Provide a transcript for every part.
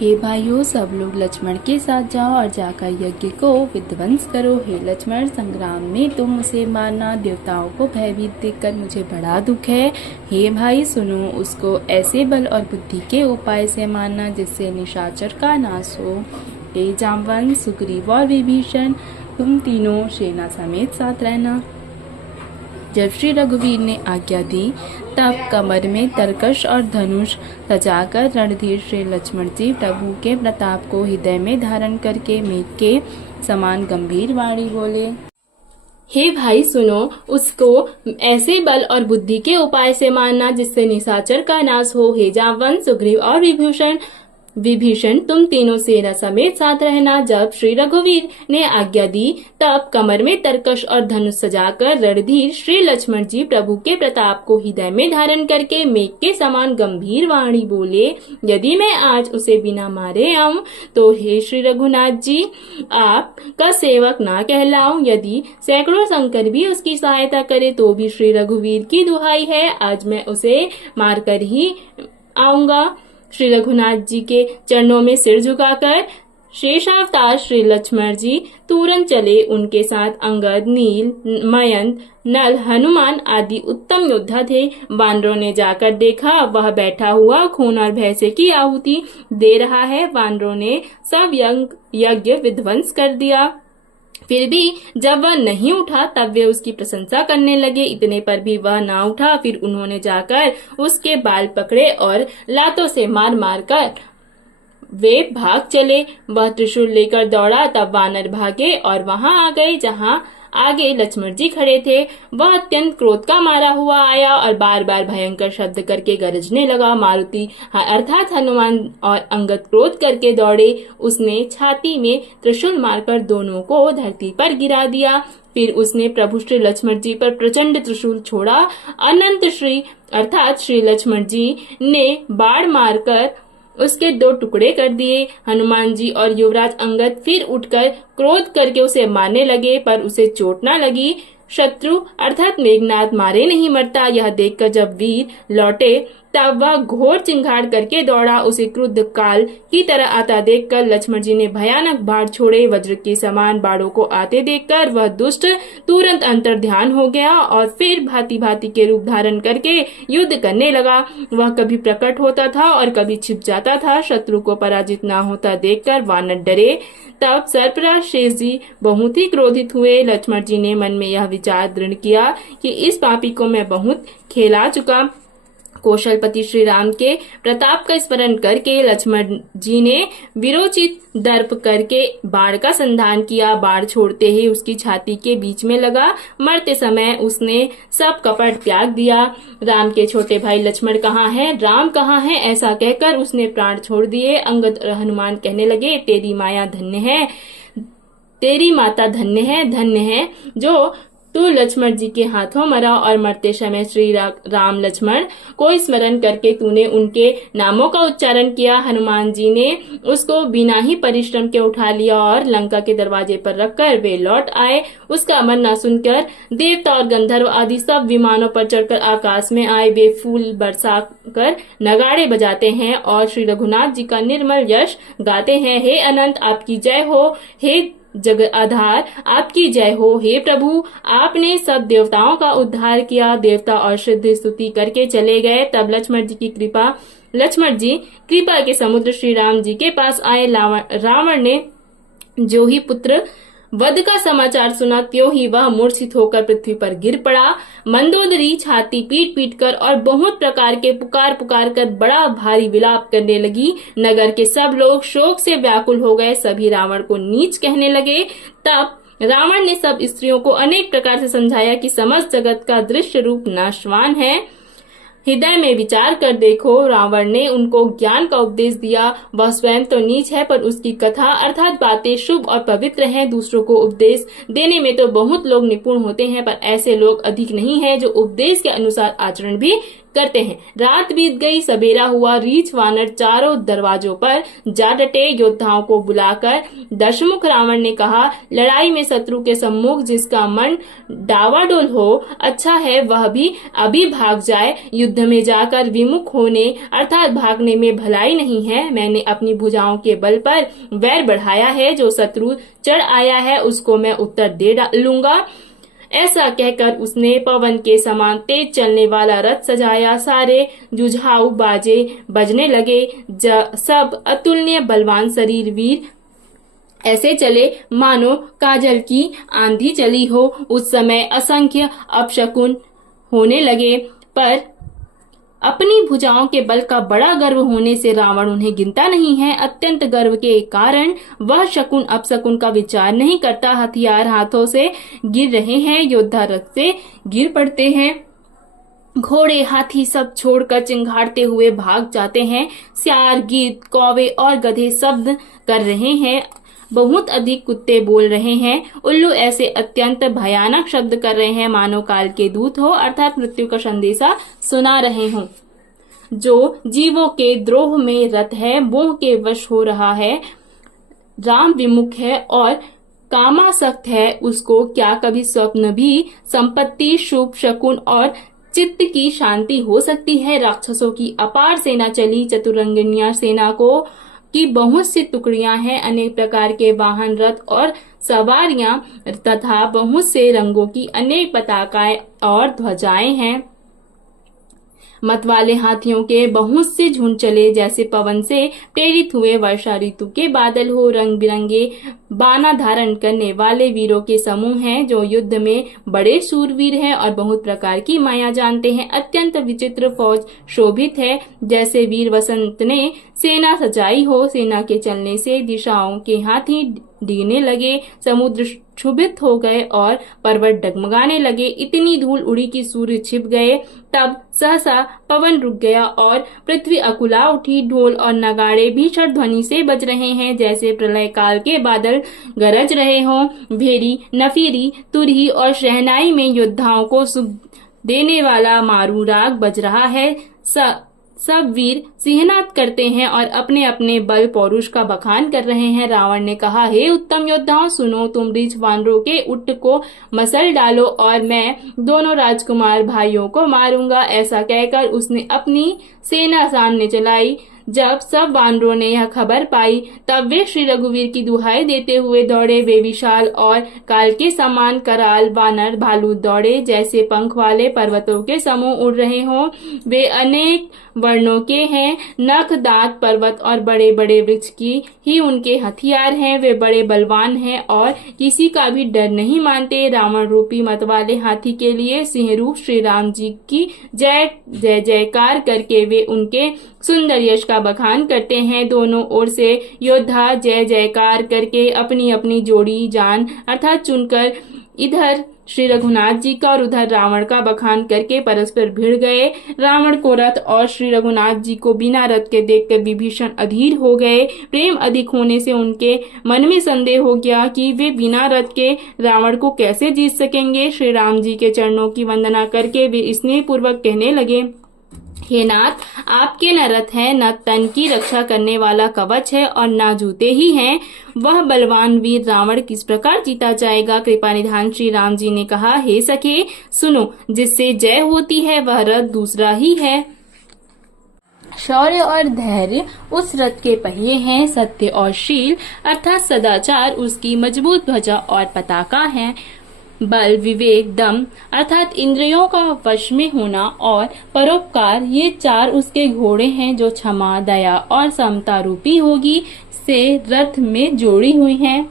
हे भाइयों, सब लोग लक्ष्मण के साथ जाओ और जाकर यज्ञ को विध्वंस करो। हे लक्ष्मण, संग्राम में तुम उसे मारना। देवताओं को भयभीत देखकर मुझे बड़ा दुख है। हे भाई सुनो, उसको ऐसे बल और बुद्धि के उपाय से मारना जिससे निशाचर का नाश हो। हे जाम्बवंत, सुग्रीव और विभीषण, तुम तीनों सेना समेत साथ रहना। जब श्री रघुवीर ने आज्ञा दी तब कमर में तरकश और धनुष सजाकर रणधीर श्री लक्ष्मण जी प्रभु के प्रताप को हृदय में धारण करके मेघ के समान गंभीर वाणी बोले। हे भाई सुनो, उसको ऐसे बल और बुद्धि के उपाय से मारना जिससे निशाचर का नाश हो। हे जाम्बवंत, सुग्रीव और विभीषण, तुम तीनों सेना समेत साथ रहना। जब श्री रघुवीर ने आज्ञा दी तब कमर में तरकश और धनुष सजाकर रणधीर श्री लक्ष्मण जी प्रभु के प्रताप को हृदय में धारण करके मेघ के समान गंभीर वाणी बोले। यदि मैं आज उसे बिना मारे आऊं तो हे श्री रघुनाथ जी, आपका सेवक ना कहलाऊं। यदि सैकड़ों शंकर भी उसकी सहायता करे तो भी श्री रघुवीर की दुहाई है, आज मैं उसे मारकर ही आऊंगा। श्री रघुनाथ जी के चरणों में सिर झुकाकर शेषावतार श्री लक्ष्मण जी तुरंत चले। उनके साथ अंगद, नील, मयंक, नल, हनुमान आदि उत्तम योद्धा थे। वानरों ने जाकर देखा, वह बैठा हुआ खून और भय से की आहुति दे रहा है। वानरों ने सब यज्ञ विध्वंस कर दिया। फिर भी जब वह नहीं उठा तब वे उसकी प्रशंसा करने लगे। इतने पर भी वह ना उठा। फिर उन्होंने जाकर उसके बाल पकड़े और लातों से मार मार कर वे भाग चले। वह त्रिशूल लेकर दौड़ा, तब वानर भागे और वहां आ गए जहां आगे लक्ष्मण जी खड़े थे। वह अत्यंत क्रोध का मारा हुआ आया और बार बार भयंकर शब्द करके गरजने लगा। मारुति अर्थात हनुमान और अंगद क्रोध करके दौड़े। उसने छाती में त्रिशूल मारकर दोनों को धरती पर गिरा दिया। फिर उसने प्रभु श्री लक्ष्मण जी पर प्रचंड त्रिशूल छोड़ा। अनंत श्री अर्थात श्री लक्ष्मण जी ने बाढ़ मारकर उसके दो टुकड़े कर दिए। हनुमान जी और युवराज अंगद फिर उठकर क्रोध करके उसे मारने लगे, पर उसे चोट न लगी। शत्रु अर्थात मेघनाद मारे नहीं मरता, यह देखकर जब वीर लौटे तब वह घोर चिंगाड़ करके दौड़ा। उसे क्रुद्ध काल की तरह आता देखकर लक्ष्मण जी ने भयानक बाढ़ छोड़े। वज्र के समान बाढ़ों को आते देखकर वह दुष्ट तुरंत अंतर्ध्यान हो गया और फिर भांति भांति के रूप धारण करके युद्ध करने लगा। वह कभी प्रकट होता था और कभी छिप जाता था। शत्रु को पराजित न होता देखकर वानर डरे। तब सर्पराज शेष जी बहुत ही क्रोधित हुए। लक्ष्मण जी ने मन में यह विचार दृढ़ किया कि इस पापी को मैं बहुत खेला चुका। कौशलपति श्री राम के प्रताप का स्मरण करके लक्ष्मण जी ने वीरोचित दर्प करके बाण का संधान किया। बाण छोड़ते ही उसकी छाती के बीच में लगा। मरते समय उसने सब कपट त्याग दिया। राम के छोटे भाई लक्ष्मण कहाँ है, राम कहाँ है, ऐसा कहकर उसने प्राण छोड़ दिए। अंगद और हनुमान कहने लगे, तेरी माया धन्य है, तेरी माता धन्य है जो तू लक्ष्मण जी के हाथों मरा और मरते समय श्री राम लक्ष्मण को स्मरण करके तूने उनके नामों का उच्चारण किया। हनुमान जी ने उसको बिना ही परिश्रम के उठा लिया और लंका के दरवाजे पर रखकर वे लौट आए। उसका मरना सुनकर देवता और गंधर्व आदि सब विमानों पर चढ़कर आकाश में आए। वे फूल बरसा कर नगाड़े बजाते हैं और श्री रघुनाथ जी का निर्मल यश गाते हैं। हे अनंत, आपकी जय हो। हे जगत आधार, आपकी जय हो। हे प्रभु, आपने सब देवताओं का उद्धार किया। देवता और सिद्ध स्तुति करके चले गए। तब लक्ष्मण जी कृपा के समुद्र श्री राम जी के पास आए। रावण ने जो ही पुत्र वध का समाचार सुना त्यों ही वह मूर्छित होकर पृथ्वी पर गिर पड़ा। मंदोदरी छाती पीट पीट कर और बहुत प्रकार के पुकार कर बड़ा भारी विलाप करने लगी। नगर के सब लोग शोक से व्याकुल हो गए। सभी रावण को नीच कहने लगे। तब रावण ने सब स्त्रियों को अनेक प्रकार से समझाया कि समस्त जगत का दृश्य रूप नाशवान है, हृदय में विचार कर देखो। रावण ने उनको ज्ञान का उपदेश दिया। वह स्वयं तो नीच है, पर उसकी कथा अर्थात बातें शुभ और पवित्र हैं। दूसरों को उपदेश देने में तो बहुत लोग निपुण होते हैं, पर ऐसे लोग अधिक नहीं हैं जो उपदेश के अनुसार आचरण भी करते हैं। रात बीत गई, सवेरा हुआ। रीछ वानर चारों दरवाजों पर जा डटे। योद्धाओं को बुलाकर दशमुख रावण ने कहा, लड़ाई में शत्रु के सम्मुख जिसका मन डावाडोल हो, अच्छा है वह भी अभी भाग जाए। युद्ध में जाकर विमुख होने अर्थात भागने में भलाई नहीं है। मैंने अपनी भुजाओं के बल पर वैर बढ़ाया है। जो शत्रु चढ़ आया है उसको मैं उत्तर दे लूंगा। ऐसा कहकर उसने पवन के समान तेज चलने वाला रथ सजाया। सारे जुझाऊ बाजे बजने लगे। सब अतुलनीय बलवान शरीर वीर ऐसे चले मानो काजल की आंधी चली हो। उस समय असंख्य अपशकुन होने लगे, पर अपनी भुजाओं के बल का बड़ा गर्व होने से रावण उन्हें गिनता नहीं है। अत्यंत गर्व के कारण वह शकुन अपशकुन का विचार नहीं करता। हथियार हाथों से गिर रहे हैं, योद्धा रथ से गिर पड़ते हैं, घोड़े हाथी सब छोड़कर चिंघाड़ते हुए भाग जाते हैं। सियार गीत कौवे और गधे शब्द कर रहे हैं। बहुत अधिक कुत्ते बोल रहे हैं। उल्लू ऐसे अत्यंत भयानक शब्द कर रहे हैं मानो काल के दूत हो, अर्थात मृत्यु का संदेशा सुना रहे हों। जो जीवों के द्रोह में रत है, मोह के वश हो रहा है, राम विमुख है और कामासक्त है, उसको क्या कभी स्वप्न भी संपत्ति, शुभ शकुन और चित्त की शांति हो सकती है। राक्षसों की अपार सेना चली। चतुरंगिनिया सेना को की बहुत सी टुकड़ियां हैं। अनेक प्रकार के वाहन, रथ और सवारियां तथा बहुत से रंगों की अनेक पताकाएं और ध्वजाएं हैं। मत वाले हाथियों के बहुत से झुंड चले, जैसे पवन से प्रेरित हुए वर्षा ऋतु के बादल हो। रंग बिरंगे बाना धारण करने वाले वीरों के समूह हैं, जो युद्ध में बड़े शूरवीर हैं और बहुत प्रकार की माया जानते हैं। अत्यंत विचित्र फौज शोभित है, जैसे वीर वसंत ने सेना सजाई हो। सेना के चलने से दिशाओं के हाथी डिगने लगे, समुद्र क्षुभित हो गए और पर्वत डगमगाने लगे। इतनी धूल उड़ी कि सूर्य छिप गए। तब सहसा पवन रुक गया और पृथ्वी अकुला उठी। ढोल और नगाड़े भीषण ध्वनि से बज रहे हैं, जैसे प्रलय काल के बादल गरज रहे हों। भेरी, नफीरी, तुरही और शहनाई में योद्धाओं को सुख देने वाला मारू राग बज रहा है। सब वीर सिंहनाद करते हैं और अपने अपने बल पौरुष का बखान कर रहे हैं। रावण ने कहा, हे उत्तम योद्धाओं, सुनो, तुम रीछ वानरों के उट को मसल डालो और मैं दोनों राजकुमार भाइयों को मारूंगा। ऐसा कहकर उसने अपनी सेना सामने चलाई। जब सब वानरों ने यह खबर पाई, तब वे श्री रघुवीर की दुहाई देते हुए दौड़े। वे विशाल और काल के समान कराल वानर भालू दौड़े, जैसे पंख वाले पर्वतों के समूह उड़ रहे हों। वे अनेक वर्णों के हैं, नख, दांत, पर्वत और बड़े बड़े वृक्ष की ही उनके हथियार हैं। वे बड़े बलवान हैं और किसी का भी डर नहीं मानते। रावण रूपी मत वाले हाथी के लिए सिंह रूप श्री राम जी की जय जय जयकार करके वे उनके सुंदर यश का बखान करते हैं। दोनों ओर से योद्धा जय जयकार करके अपनी अपनी जोड़ी जान अर्थात चुनकर इधर श्री रघुनाथ जी का और उधर रावण का बखान करके परस्पर भिड़ गए। रावण को रथ और श्री रघुनाथ जी को बिना रथ के देखकर विभीषण अधीर हो गए। प्रेम अधिक होने से उनके मन में संदेह हो गया कि वे बिना रथ के रावण को कैसे जीत सकेंगे। श्री राम जी के चरणों की वंदना करके वे स्नेह पूर्वक कहने लगे, हे नाथ, आपके न रथ है, न तन की रक्षा करने वाला कवच है और न जूते ही हैं। वह बलवान वीर रावण किस प्रकार जीता जाएगा। कृपा निधान श्री राम जी ने कहा, हे सखे सुनो, जिससे जय होती है वह रथ दूसरा ही है। शौर्य और धैर्य उस रथ के पहिए हैं, सत्य और शील अर्थात सदाचार उसकी मजबूत ध्वजा और पताका है। बल, विवेक, दम अर्थात इंद्रियों का वश में होना और परोपकार ये चार उसके घोड़े हैं, जो क्षमा, दया और समता रूपी होगी से रथ में जोड़ी हुई हैं।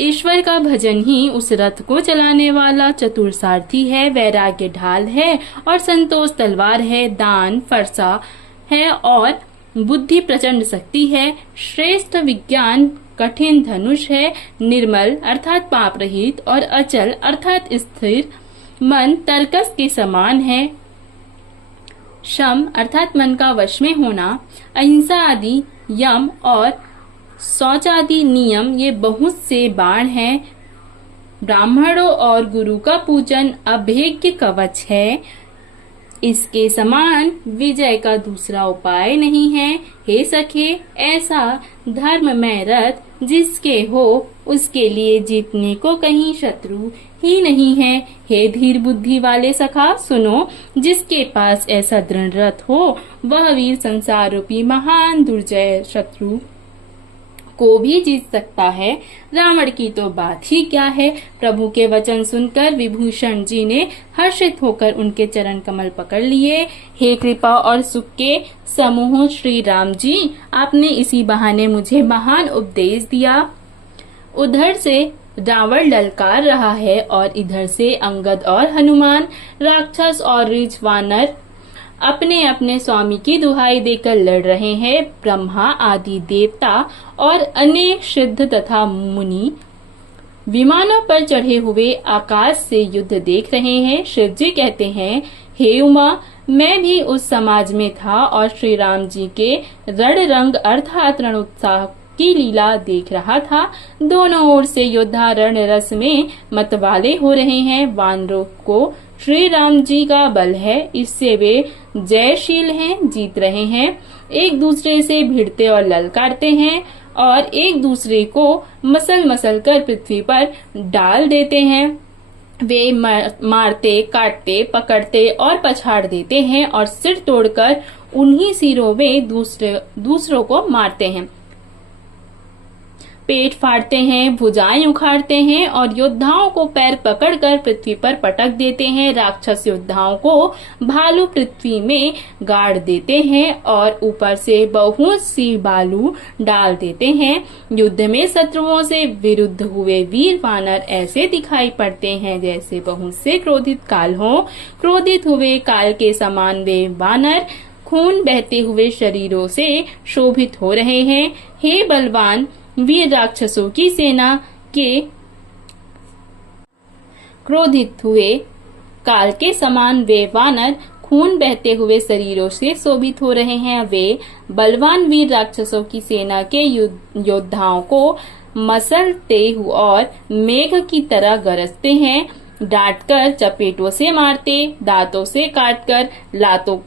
ईश्वर का भजन ही उस रथ को चलाने वाला चतुर सारथी है। वैराग्य ढाल है और संतोष तलवार है। दान फरसा है और बुद्धि प्रचंड शक्ति है। श्रेष्ठ विज्ञान कठिन धनुष है। निर्मल अर्थात पाप रहित और अचल अर्थात स्थिर मन तरकस के समान है। शम अर्थात मन का वश में होना। अहिंसा आदि यम और शौचादि नियम ये बहुत से बाण हैं। ब्राह्मणों और गुरु का पूजन अभेद्य कवच है। इसके समान विजय का दूसरा उपाय नहीं है। हे सखे, ऐसा धर्ममय रथ जिसके हो उसके लिए जीतने को कहीं शत्रु ही नहीं है। हे धीर बुद्धि वाले सखा, सुनो, जिसके पास ऐसा दृढ़ रथ हो वह वीर संसार रूपी महान दुर्जय शत्रु को भी जीत सकता है। रावण की तो बात ही क्या है। प्रभु के वचन सुनकर विभूषण जी ने हर्षित होकर उनके चरण कमल पकड़ लिए। हे कृपा और सुख के समूह श्री राम जी, आपने इसी बहाने मुझे महान उपदेश दिया। उधर से रावण ललकार रहा है और इधर से अंगद और हनुमान, राक्षस और ऋष वानर अपने अपने स्वामी की दुहाई देकर लड़ रहे हैं। ब्रह्मा आदि देवता और अनेक सिद्ध तथा मुनि विमानों पर चढ़े हुए आकाश से युद्ध देख रहे हैं। शिव जी कहते हैं, हे उमा, मैं भी उस समाज में था और श्री राम जी के रण रंग अर्थात रणोत्साह की लीला देख रहा था। दोनों ओर से योद्धा रण रस में मतवाले हो रहे हैं। वानरों को श्री राम जी का बल है, इससे वे जयशील हैं, जीत रहे हैं। एक दूसरे से भिड़ते और ललकारते हैं और एक दूसरे को मसल मसल कर पृथ्वी पर डाल देते हैं। वे मारते, काटते, पकड़ते और पछाड़ देते हैं और सिर तोड़कर उन्हीं सिरों में दूसरों को मारते हैं। पेट फाड़ते हैं, भुजाएं उखाड़ते हैं और योद्धाओं को पैर पकड़कर पृथ्वी पर पटक देते हैं। राक्षस योद्धाओं को भालू पृथ्वी में गाड़ देते हैं और ऊपर से बहुत सी बालू डाल देते हैं। युद्ध में शत्रुओं से विरुद्ध हुए वीर वानर ऐसे दिखाई पड़ते हैं जैसे बहुत से क्रोधित काल हो। क्रोधित हुए काल के समान वे वानर खून बहते हुए शरीरों से शोभित हो रहे हैं। हे बलवान वीर राक्षसों की सेना के क्रोधित हुए काल के समान वे वानर खून बहते हुए शरीरों से शोभित हो रहे हैं। वे बलवान वीर राक्षसों की सेना के योद्धाओं को मसलते हुए और मेघ की तरह गरजते हैं। डांटकर, चपेटों से मारते, दांतों से काटकर, लातों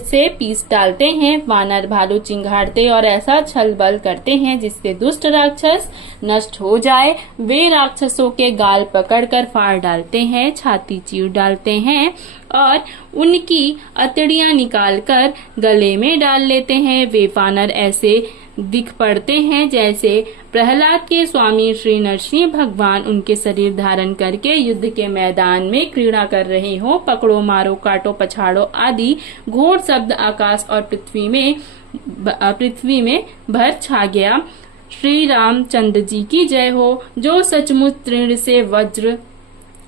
से पीस डालते हैं। वानर भालू चिंगाड़ते और ऐसा छल बल करते हैं जिससे दुष्ट राक्षस नष्ट हो जाए। वे राक्षसों के गाल पकड़कर फाड़ डालते हैं, छाती चीर डालते हैं और उनकी अतड़ियां निकालकर गले में डाल लेते हैं। वे वानर ऐसे दिख पड़ते हैं जैसे प्रहलाद के स्वामी श्री नरसिंह भगवान उनके शरीर धारण करके युद्ध के मैदान में क्रीड़ा कर रहे हो। पकड़ो, मारो, काटो, पछाड़ो आदि घोर शब्द आकाश और पृथ्वी में भर छा गया। श्री रामचंद्र जी की जय हो, जो सचमुच तृण से वज्र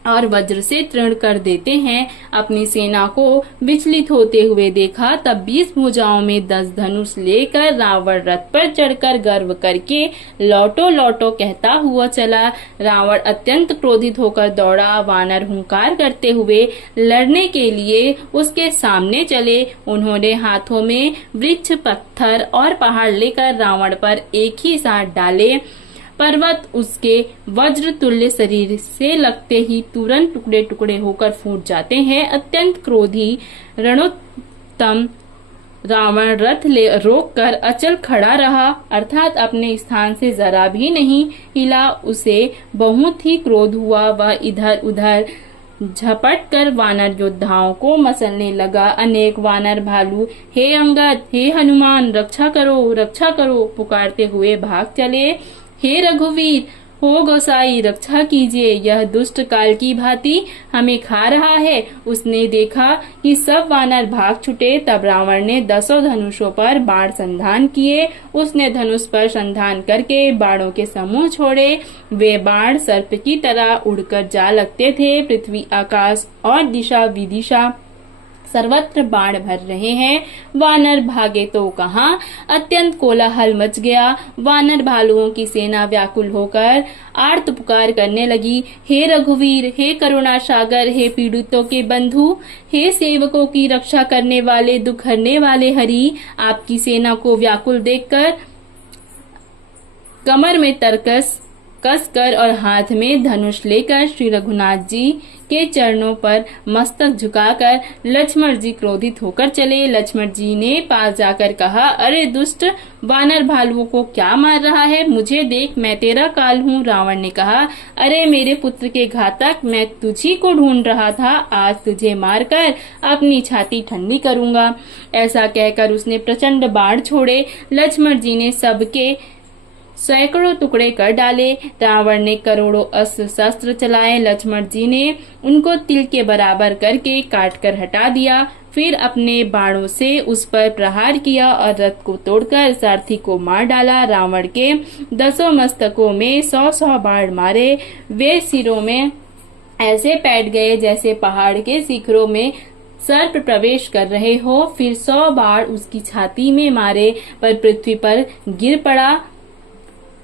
और वज्र से तृण कर देते हैं। अपनी सेना को विचलित होते हुए देखा, तब 20 भुजाओं में 10 धनुष लेकर रावण रथ पर चढ़कर गर्व करके लौटो लौटो कहता हुआ चला। रावण अत्यंत क्रोधित होकर दौड़ा। वानर हुंकार करते हुए लड़ने के लिए उसके सामने चले। उन्होंने हाथों में वृक्ष, पत्थर और पहाड़ लेकर रावण पर एक ही साथ डाले। पर्वत उसके वज्र तुल्य शरीर से लगते ही तुरंत टुकड़े टुकड़े होकर फूट जाते हैं। अत्यंत क्रोधी रणोत्तम रावण रथ रोक कर अचल खड़ा रहा, अर्थात अपने स्थान से जरा भी नहीं हिला। उसे बहुत ही क्रोध हुआ। वह इधर उधर झपट कर वानर योद्धाओं को मसलने लगा। अनेक वानर भालू हे अंगद, हे हनुमान, रक्षा करो, रक्षा करो पुकारते हुए भाग चले। हे रघुवीर, हो गोसाई, रक्षा कीजिए, यह दुष्ट काल की भांति हमें खा रहा है। उसने देखा कि सब वानर भाग छुटे, तब रावण ने 10 धनुषों पर बाण संधान किए। उसने धनुष पर संधान करके बाणों के समूह छोड़े। वे बाण सर्प की तरह उड़कर जा लगते थे। पृथ्वी, आकाश और दिशा विदिशा सर्वत्र बाण भर रहे हैं। वानर भागे तो कहाँ, अत्यंत कोलाहल मच गया। वानर भालुओं की सेना व्याकुल होकर आर्त पुकार करने लगी। हे रघुवीर, हे करुणा सागर, हे पीड़ितों के बंधु, हे सेवकों की रक्षा करने वाले, दुख हरने वाले हरि, आपकी सेना को व्याकुल देखकर कमर में तरकस कसकर और हाथ में धनुष लेकर श्री रघुनाथ जी के चरणों पर मस्तक झुकाकर लक्ष्मण जी क्रोधित होकर चले। लक्ष्मण जी ने पास जाकर कहा, अरे दुष्ट वानर भालुओं को क्या मार रहा है? मुझे देख, मैं तेरा काल हूँ। रावण ने कहा, अरे मेरे पुत्र के घातक, मैं तुझी को ढूंढ रहा था। आज तुझे मारकर अपनी छाती ठंडी करूंगा। ऐसा कहकर उसने प्रचंड बाण छोड़े। लक्ष्मण जी ने सबके सैकड़ों टुकड़े कर डाले। रावण ने करोड़ों अस्त्र शस्त्र चलाए। लक्ष्मण जी ने उनको तिल के बराबर करके काट कर हटा दिया। फिर अपने बाणों से उस पर प्रहार किया और रथ को तोड़कर सारथी को मार डाला। रावण के 10 मस्तकों में 100 बाण मारे। वे सिरों में ऐसे पैठ गए जैसे पहाड़ के शिखरों में सर्प प्रवेश कर रहे हो। फिर 100 बाण उसकी छाती में मारे, पर पृथ्वी पर गिर पड़ा,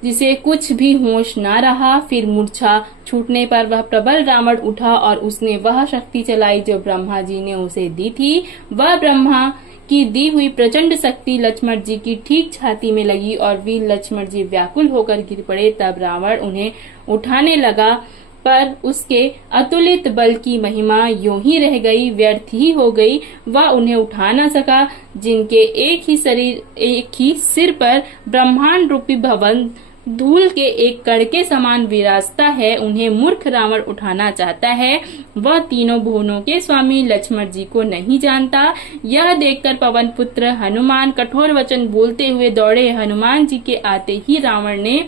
जिसे कुछ भी होश न रहा। फिर मूर्छा छूटने पर वह प्रबल रावण उठा और उसने वह शक्ति चलाई जो ब्रह्मा जी ने उसे दी थी। वह ब्रह्मा की दी हुई प्रचंड शक्ति लक्ष्मण जी की ठीक छाती में लगी और वीर लक्ष्मण जी व्याकुल होकर गिर पड़े। तब रावण उन्हें उठाने लगा, पर उसके अतुलित बल की महिमा यूं ही रह गई, व्यर्थ ही हो गई। वह उन्हें उठा न सका। जिनके एक ही सिर पर ब्रह्मांड रूपी भवन धूल के एक कण के समान विराजता है, उन्हें मूर्ख रावण उठाना चाहता है। वह तीनों भुवनों के स्वामी लक्ष्मण जी को नहीं जानता। यह देखकर पवन पुत्र हनुमान कठोर वचन बोलते हुए दौड़े। हनुमान जी के आते ही रावण ने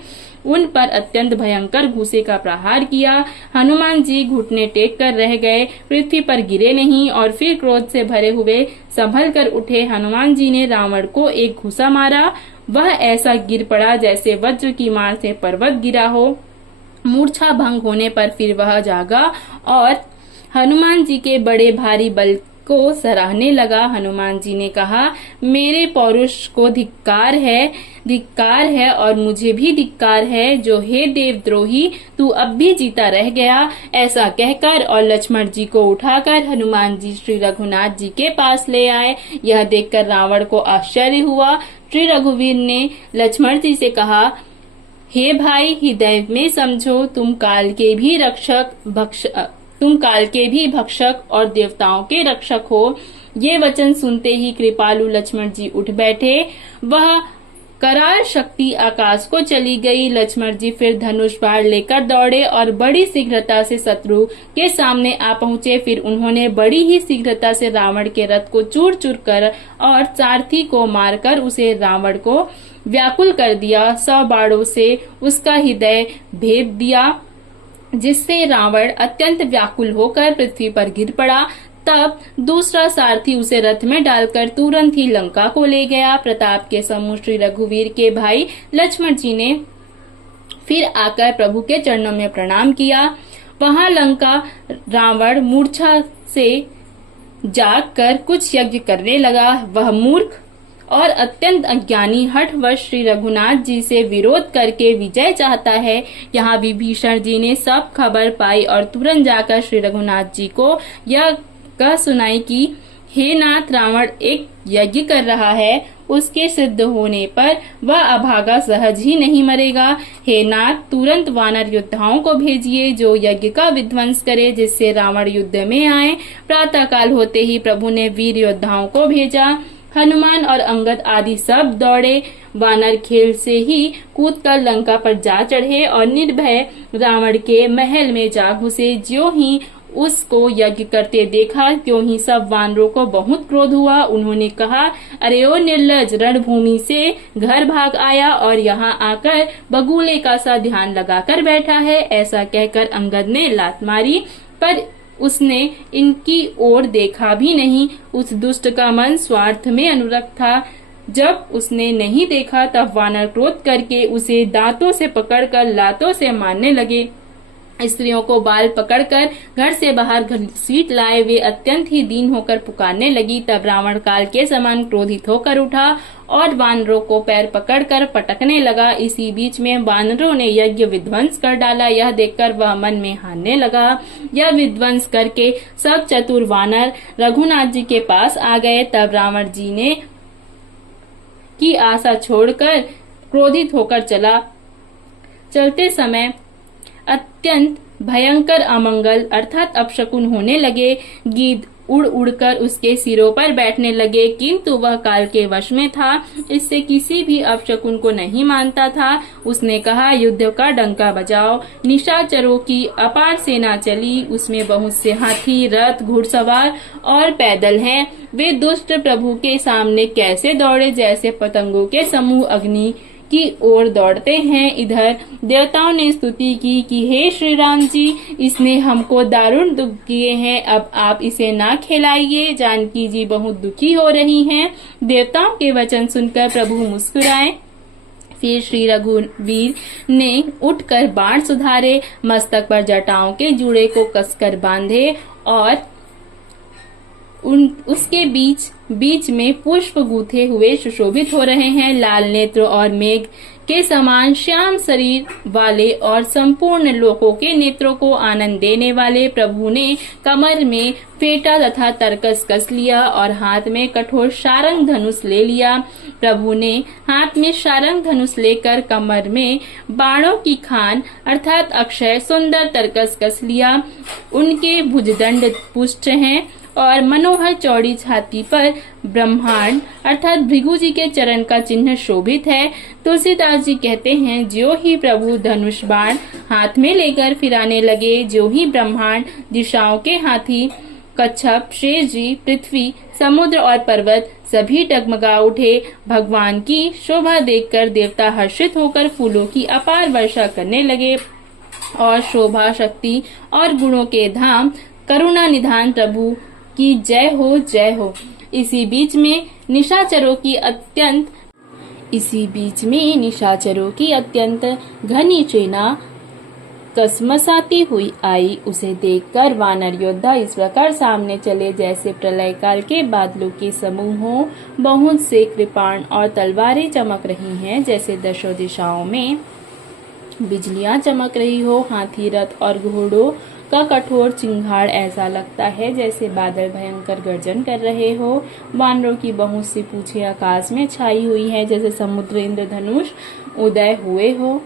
उन पर अत्यंत भयंकर घूसे का प्रहार किया। हनुमान जी घुटने टेक कर रह गए, पृथ्वी पर गिरे नहीं और फिर क्रोध से भरे हुए संभल कर उठे। हनुमान जी ने रावण को एक घूसा मारा। वह ऐसा गिर पड़ा जैसे वज्र की मार से पर्वत गिरा हो। मूर्छा भंग होने पर फिर वह जागा और हनुमान जी के बड़े भारी बल को सराहने लगा। हनुमान जी ने कहा, मेरे पौरुष को धिक्कार है और मुझे भी धिक्कार है, जो हे देवद्रोही, तू अब भी जीता रह गया। ऐसा कहकर और लक्ष्मण जी को उठाकर हनुमान जी श्री रघुनाथ जी के पास ले आए। यह देखकर रावण को आश्चर्य हुआ। श्री रघुवीर ने लक्ष्मण जी से कहा, हे भाई, हृदय में समझो, तुम काल के भी भक्षक और देवताओं के रक्षक हो। ये वचन सुनते ही कृपालु लक्ष्मण जी उठ बैठे। वह करार शक्ति आकाश को चली गई। लक्ष्मण जी फिर धनुष बाण लेकर दौड़े और बड़ी शीघ्रता से शत्रु के सामने आ पहुंचे। फिर उन्होंने बड़ी ही शीघ्रता से रावण के रथ को चूर चूर कर और सारथी को मारकर उसे रावण को व्याकुल कर दिया। 100 बाणों से उसका हृदय भेद दिया, जिससे रावण अत्यंत व्याकुल होकर पृथ्वी पर गिर पड़ा। तब दूसरा सारथी उसे रथ में डालकर तुरंत ही लंका को ले गया। प्रताप के समूह श्री रघुवीर के भाई लक्ष्मण जी ने फिर आकर प्रभु के चरणों में प्रणाम किया। वहां लंका रावण मूर्छा से जाग कर कुछ यज्ञ करने लगा। वह मूर्ख और अत्यंत अज्ञानी हठवश श्री रघुनाथ जी से विरोध करके विजय चाहता है। यहाँ विभीषण जी ने सब खबर पाई और तुरंत जाकर श्री रघुनाथ जी को यह कह सुनाई कि हे नाथ, रावण एक यज्ञ कर रहा है, उसके सिद्ध होने पर वह अभागा सहज ही नहीं मरेगा। हे नाथ, तुरंत वानर योद्धाओं को भेजिए जो यज्ञ का विध्वंस करे, जिससे रावण युद्ध में आए। प्रातः काल होते ही प्रभु ने वीर योद्धाओं को भेजा। हनुमान और अंगद आदि सब दौड़े। वानर खेल से ही कूदकर लंका पर जा चढ़े और निर्भय रावण के महल में जा घुसे। ज्यों ही उसको यज्ञ करते देखा, त्यों ही सब वानरों को बहुत क्रोध हुआ। उन्होंने कहा, अरे ओ निर्लज, रणभूमि से घर भाग आया और यहाँ आकर बगुले का सा ध्यान लगाकर बैठा है। ऐसा कहकर अंगद ने लात मारी, पर उसने इनकी ओर देखा भी नहीं। उस दुष्ट का मन स्वार्थ में अनुरक्त था। जब उसने नहीं देखा तब वानर क्रोध करके उसे दांतों से पकड़कर लातों से मारने लगे। स्त्रियों को बाल पकड़कर घर से बाहर घसीट लाए। वे अत्यंत ही दीन होकर पुकारने लगी। तब रावण काल के समान क्रोधित होकर उठा और वानरों को पैर पकड़कर पटकने लगा। इसी बीच में वानरों ने यज्ञ विध्वंस कर डाला। यह देखकर वह मन में हारने लगा। यह विध्वंस करके सब चतुर वानर रघुनाथ जी के पास आ गए। तब रावण जी ने की आशा छोड़कर क्रोधित होकर चलते समय अत्यंत भयंकर अमंगल अर्थात अपशकुन होने लगे। गिद्ध उड़ उड़कर उसके सिरों पर बैठने लगे, किंतु वह काल के वश में था, इससे किसी भी अपशकुन को नहीं मानता था। उसने कहा, युद्ध का डंका बजाओ। निशाचरों की अपार सेना चली, उसमें बहुत से हाथी, रथ, घुड़सवार और पैदल हैं। वे दुष्ट प्रभु के सामने कैसे दौड़े, जैसे पतंगों के समूह अग्नि की ओर दौड़ते हैं। इधर देवताओं ने स्तुति की कि हे श्री राम जी, इसने हमको दारुण दुख किए हैं, अब आप इसे ना खिलाइए। जानकी जी बहुत दुखी हो रही हैं। देवताओं के वचन सुनकर प्रभु मुस्कुराए। फिर श्री रघुवीर ने उठकर बाण सुधारे, मस्तक पर जटाओं के जूड़े को कसकर बांधे और उसके बीच में पुष्प गूथे हुए सुशोभित हो रहे हैं। लाल नेत्र और मेघ के समान श्याम शरीर वाले और संपूर्ण लोकों के नेत्रों को आनंद देने वाले प्रभु ने कमर में फेटा तथा तरकस कस लिया और हाथ में कठोर शारंग धनुष ले लिया। प्रभु ने हाथ में शारंग धनुष लेकर कमर में बाणों की खान अर्थात अक्षय सुंदर तरकस कस लिया। उनके भुजदंड पुष्ट हैं और मनोहर चौड़ी छाती पर ब्रह्मांड अर्थात भृगु जी के चरण का चिन्ह शोभित है। तुलसीदास जी कहते हैं, ज्यों ही प्रभु धनुष बाण हाथ में लेकर फिराने लगे, ज्यों ही ब्रह्मांड, दिशाओं के हाथी, कच्छप, शेष जी, पृथ्वी, समुद्र और पर्वत सभी डगमगा उठे। भगवान की शोभा देखकर देवता हर्षित होकर फूलों की अपार वर्षा करने लगे और शोभा, शक्ति और गुणों के धाम करुणा निधान प्रभु की जय हो, जय हो। इसी बीच में निशाचरों की अत्यंत घनी सेना कसमसाती हुई आई। उसे देखकर वानर योद्धा इस प्रकार सामने चले, जैसे प्रलय काल के बादलों के समूह हो। बहुत से कृपाण और तलवारें चमक रही हैं, जैसे दशों दिशाओं में बिजलियां चमक रही हो। हाथी, रथ और घोड़ों का कठोर चिंगाड़ ऐसा लगता है जैसे बादल भयंकर गर्जन कर रहे हो। वानरों की बहुत सी पूंछें आकाश में छाई हुई है, जैसे समुद्र इंद्रधनुष उदय हुए हो,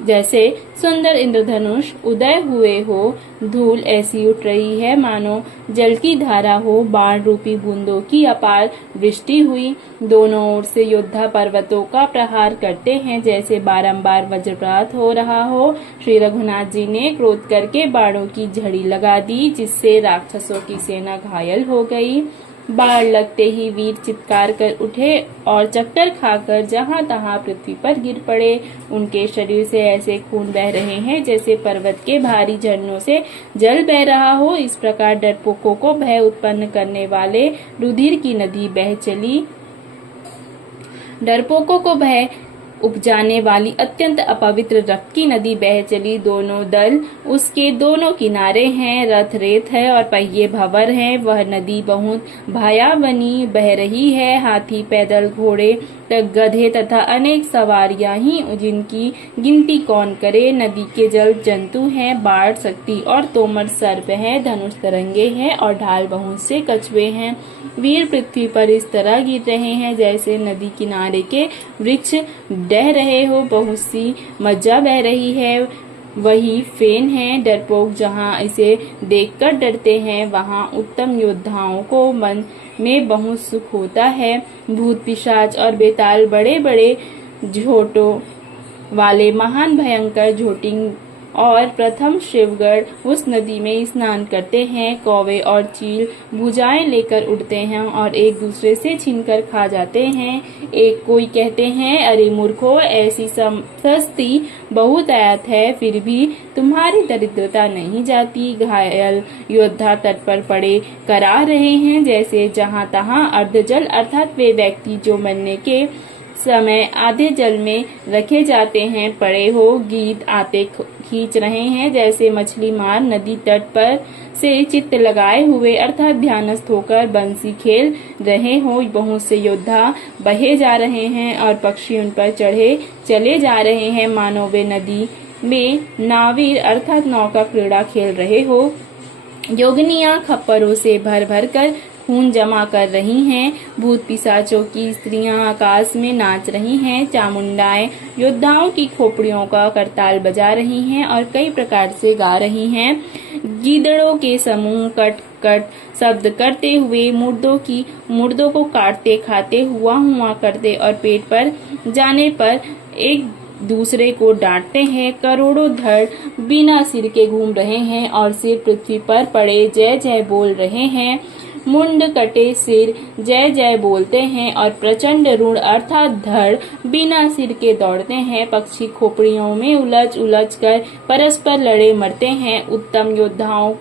जैसे सुंदर इंद्रधनुष उदय हुए हो। धूल ऐसी उठ रही है मानो जल की धारा हो। बाण रूपी बूंदों की अपार वृष्टि हुई। दोनों ओर से योद्धा पर्वतों का प्रहार करते हैं, जैसे बारंबार वज्रपात हो रहा हो। श्री रघुनाथ जी ने क्रोध करके बाणों की झड़ी लगा दी, जिससे राक्षसों की सेना घायल हो गई। बाण लगते ही वीर चित्कार कर उठे और चक्कर खाकर जहां तहां पृथ्वी पर गिर पड़े। उनके शरीर से ऐसे खून बह रहे हैं जैसे पर्वत के भारी झरनों से जल बह रहा हो। इस प्रकार डरपोकों को भय उत्पन्न करने वाले रुधिर की नदी बह चली। डरपोकों को भय उपजाने वाली अत्यंत अपवित्र रक्त की नदी बह चली। दोनों दल उसके दोनों किनारे हैं, रथ रेत है और पहिए भंवर हैं। वह नदी बहुत भयावनी बह रही है। हाथी, पैदल, घोड़े, गधे तथा अनेक सवारियां ही, जिनकी गिनती कौन करे। नदी के जल जंतु हैं, बाढ़, शक्ति और तोमर सर्प हैं, धनुष तरंगे हैं और ढाल बहुत से कछुए हैं। वीर पृथ्वी पर इस तरह गिर रहे हैं जैसे नदी किनारे के वृक्ष डह रहे हो। बहुत सी मज्जा बह रही है, वही फेन है। डरपोक जहाँ इसे देखकर डरते हैं, वहाँ उत्तम योद्धाओं को मन में बहुत सुख होता है। भूत, पिशाच और बेताल बड़े बड़े झोटों वाले महान भयंकर झोटिंग और प्रथम शिवगढ़ उस नदी में स्नान करते हैं। कौवे और चील भुजाएं लेकर उड़ते हैं और एक दूसरे से छीनकर खा जाते हैं। एक कोई कहते हैं, अरे मूर्खो, ऐसी सस्ती बहुत आयत है, फिर भी तुम्हारी दरिद्रता नहीं जाती। घायल योद्धा तट पर पड़े करा रहे हैं, जैसे जहां तहां अर्धजल अर्थात वे व्यक्ति जो मरने के समय आधे जल में रखे जाते हैं पड़े हो। गीत आते खींच रहे हैं, जैसे मछली मार नदी तट पर से चित्त लगाए हुए अर्थात ध्यानस्थ होकर बंसी खेल रहे हो। बहुत से योद्धा बहे जा रहे हैं और पक्षी उन पर चढ़े चले जा रहे हैं, मानो वे नदी में नावीर अर्थात नौका क्रीड़ा खेल रहे हो। योगिनियां खप्परों से भर भर कर खून जमा कर रही हैं। भूत पिशाचों की स्त्रियां आकाश में नाच रही हैं। चामुंडाएं योद्धाओं की खोपड़ियों का करताल बजा रही हैं और कई प्रकार से गा रही हैं। गीदड़ों के समूह कट कट शब्द करते हुए मुर्दों को काटते खाते हुआ करते और पेट पर जाने पर एक दूसरे को डांटते हैं। करोड़ों धड़ बिना सिर के घूम रहे हैं और सिर पृथ्वी पर पड़े जय जय बोल रहे हैं। मुंड कटे सिर जय जय बोलते हैं और प्रचंड ऋण अर्थात धड़ बिना सिर के दौड़ते हैं। पक्षी खोपड़ियों में उलझ उलझ कर परस्पर लड़े मरते हैं। उत्तम योद्धाओं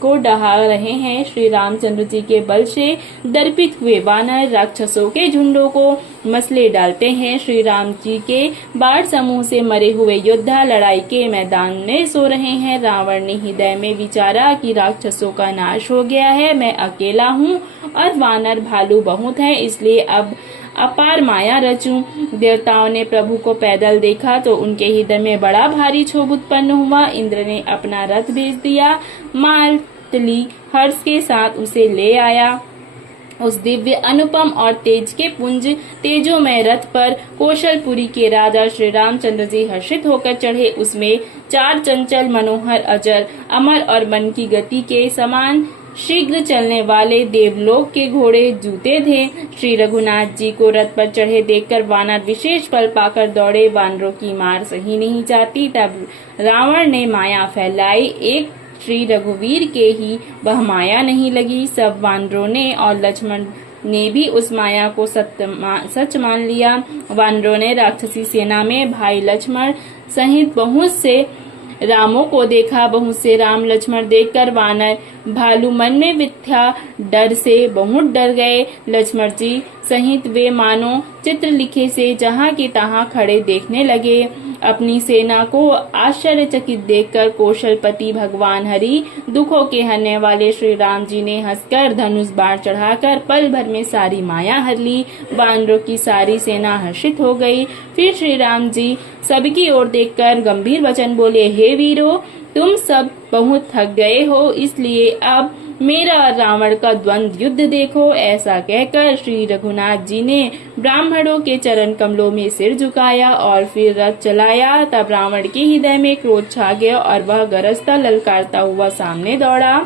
को डहा रहे हैं। श्री रामचंद्र जी के बल से दर्पित हुए वानर राक्षसों के झुंडों को मसले डालते हैं। श्री राम जी के बाढ़ समूह से मरे हुए योद्धा लड़ाई के मैदान में सो रहे हैं। रावण ने हृदय में विचारा कि राक्षसों का नाश हो गया है, मैं अकेला हूँ और वानर भालू बहुत है, इसलिए अब अपार माया रचूं। देवताओं ने प्रभु को पैदल देखा तो उनके हृदय में बड़ा भारी क्षोभ उत्पन्न हुआ। इंद्र ने अपना रथ भेज दिया। मालतली हर्ष के साथ उसे ले आया। उस दिव्य अनुपम और तेज के पुंज तेजोमय रथ पर कौशलपुरी के राजा श्री रामचंद्र जी हर्षित होकर चढ़े। उसमें 4 चंचल मनोहर अजर अमर और मन की गति के समान शीघ्र चलने वाले देवलोक के घोड़े जूते थे। श्री रघुनाथ जी को रथ पर चढ़े देखकर वानर विशेष बल पाकर दौड़े। वानरों की मार सही नहीं जाती। तब रावण ने माया फैलाई। एक श्री रघुवीर के ही वह माया नहीं लगी। सब वानरों ने और लक्ष्मण ने भी उस माया को सच मान लिया। वानरों ने राक्षसी सेना में भाई लक्ष्मण सहित बहुत से रामों को देखा। बहुत से राम लक्ष्मण देखकर वानर भालू मन में मिथ्या डर से बहुत डर गए। लक्ष्मण जी सहित वे मानो चित्र लिखे से जहाँ की तहाँ खड़े देखने लगे। अपनी सेना को आश्चर्यचकित देखकर कौशलपति भगवान हरि दुखों के हरने वाले श्री राम जी ने हंसकर धनुष बाण चढ़ाकर पल भर में सारी माया हर ली। वानरों की सारी सेना हर्षित हो गई। फिर श्री राम जी सबकी ओर देखकर गंभीर वचन बोले, हे वीरों, तुम सब बहुत थक गए हो, इसलिए अब मेरा और रावण का द्वंद्व युद्ध देखो। ऐसा कहकर श्री रघुनाथ जी ने ब्राह्मणों के चरण कमलों में सिर झुकाया और फिर रथ चलाया। तब रावण के हृदय में क्रोध छा गया और वह गरजता ललकारता हुआ सामने दौड़ा।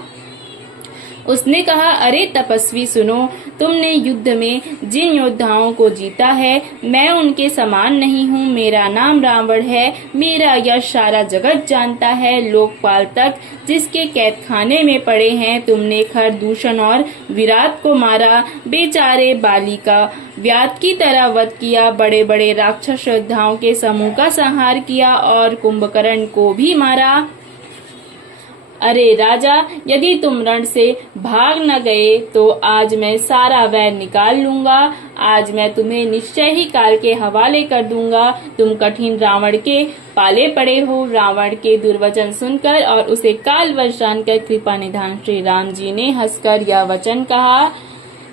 उसने कहा, अरे तपस्वी सुनो, तुमने युद्ध में जिन योद्धाओं को जीता है मैं उनके समान नहीं हूँ। मेरा नाम रावण है। मेरा यश सारा जगत जानता है। लोकपाल तक जिसके कैद खाने में पड़े हैं। तुमने खरदूषण और विराट को मारा। बेचारे बाली का व्याध की तरह वध किया। बड़े बड़े राक्षस योद्धाओं के समूह का संहार किया और कुंभकर्ण को भी मारा। अरे राजा, यदि तुम रण से भाग न गए तो आज मैं सारा वैर निकाल लूंगा। आज मैं तुम्हें निश्चय ही काल के हवाले कर दूंगा। तुम कठिन रावण के पाले पड़े हो। रावण के दुर्वचन सुनकर और उसे कालवश जानकर कृपा निधान श्री राम जी ने हंसकर यह वचन कहा,